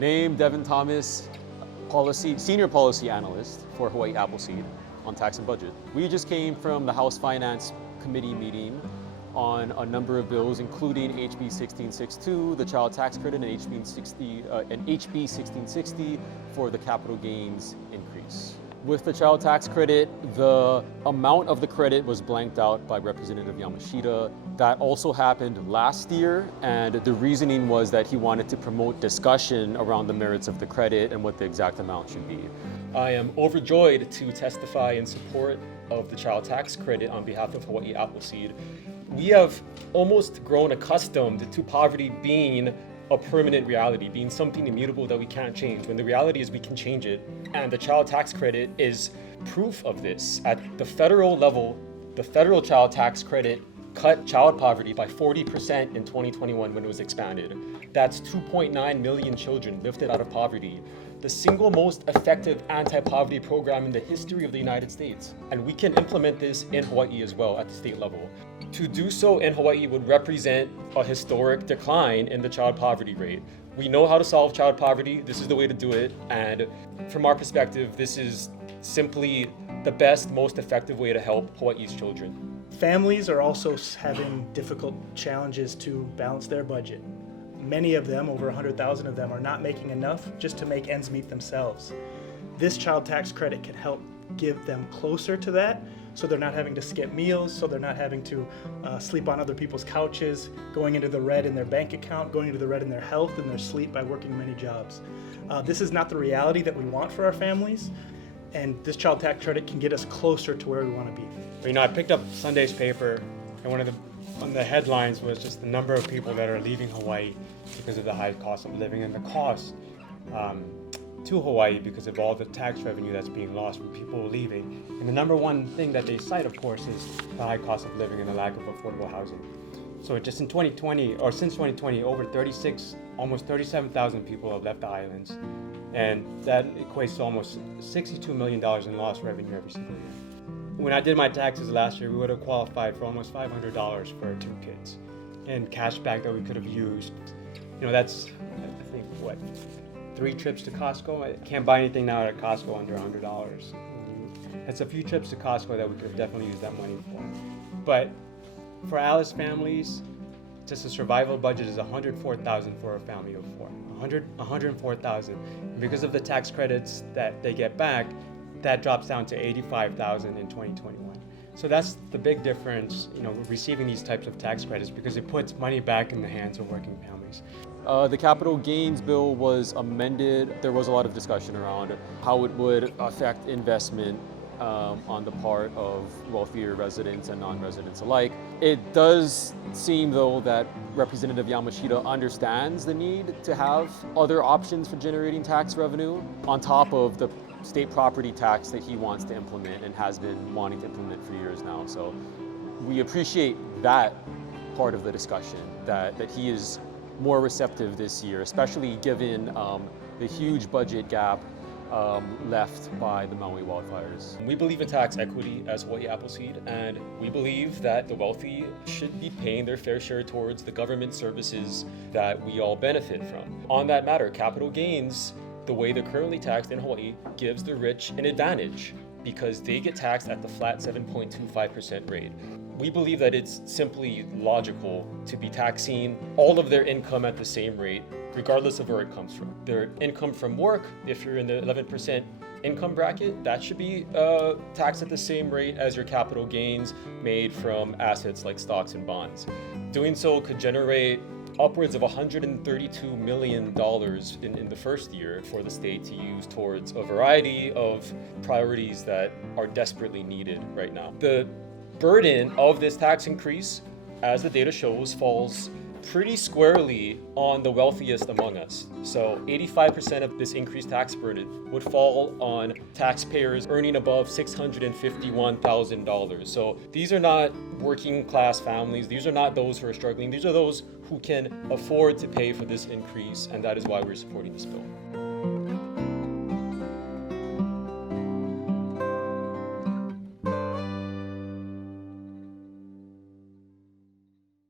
Name Devin Thomas, Senior Policy Analyst for Hawaii Appleseed on tax and budget. We just came from the House Finance Committee meeting on a number of bills, including HB 1662, the child tax credit, and HB 1660 for the capital gains increase. With the child tax credit, the amount of the credit was blanked out by Representative Yamashita. That also happened last year, and the reasoning was that he wanted to promote discussion around the merits of the credit and what the exact amount should be. I am overjoyed to testify in support of the child tax credit on behalf of Hawaii Appleseed. We have almost grown accustomed to poverty being a permanent reality, being something immutable that we can't change, when the reality is we can change it. And the child tax credit is proof of this. At the federal level, the federal child tax credit cut child poverty by 40% in 2021 when it was expanded. That's 2.9 million children lifted out of poverty. The single most effective anti-poverty program in the history of the United States. And we can implement this in Hawaii as well at the state level. To do so in Hawaii would represent a historic decline in the child poverty rate. We know how to solve child poverty. This is the way to do it. And from our perspective, this is simply the best, most effective way to help Hawaii's children. Families are also having difficult challenges to balance their budget. Many of them, over 100,000 of them, are not making enough just to make ends meet themselves. This child tax credit can help give them closer to that, so they're not having to skip meals, so they're not having to sleep on other people's couches, going into the red in their bank account, going into the red in their health and their sleep by working many jobs. This is not the reality that we want for our families, and this child tax credit can get us closer to where we want to be. You know, I picked up Sunday's paper, and one of the headlines was just the number of people that are leaving Hawaii because of the high cost of living and the cost to Hawaii because of all the tax revenue that's being lost from people leaving. And the number one thing that they cite, of course, is the high cost of living and the lack of affordable housing. So just in 2020, or since 2020, over almost 37,000 people have left the islands. And that equates to almost $62 million in lost revenue every single year. When I did my taxes last year, we would have qualified for almost $500 for 2 kids and cash back that we could have used. You know, that's, I think, 3 trips to Costco? I can't buy anything now at Costco under $100. That's a few trips to Costco that we could have definitely used that money for. But for Alice families, just a survival budget is $104,000 for a family of 4. $104,000. And because of the tax credits that they get back, that drops down to $85,000 in 2021. So that's the big difference, you know, receiving these types of tax credits, because it puts money back in the hands of working families. The capital gains bill was amended. There was a lot of discussion around how it would affect investment on the part of wealthier residents and non-residents alike. It does seem, though, that Representative Yamashita understands the need to have other options for generating tax revenue on top of the state property tax that he wants to implement and has been wanting to implement for years now. So we appreciate that part of the discussion, that he is more receptive this year, especially given the huge budget gap left by the Maui wildfires. We believe in tax equity as Hawaii Appleseed, and we believe that the wealthy should be paying their fair share towards the government services that we all benefit from. On that matter, capital gains, the way they're currently taxed in Hawaii, gives the rich an advantage because they get taxed at the flat 7.25% rate. We believe that it's simply logical to be taxing all of their income at the same rate, regardless of where it comes from. Their income from work, if you're in the 11% income bracket, that should be taxed at the same rate as your capital gains made from assets like stocks and bonds. Doing so could generate upwards of $132 million in the first year for the state to use towards a variety of priorities that are desperately needed right now. The burden of this tax increase, as the data shows, falls pretty squarely on the wealthiest among us. So 85% of this increased tax burden would fall on taxpayers earning above $651,000. So these are not working class families. These are not those who are struggling. These are those who can afford to pay for this increase, and that is why we're supporting this bill.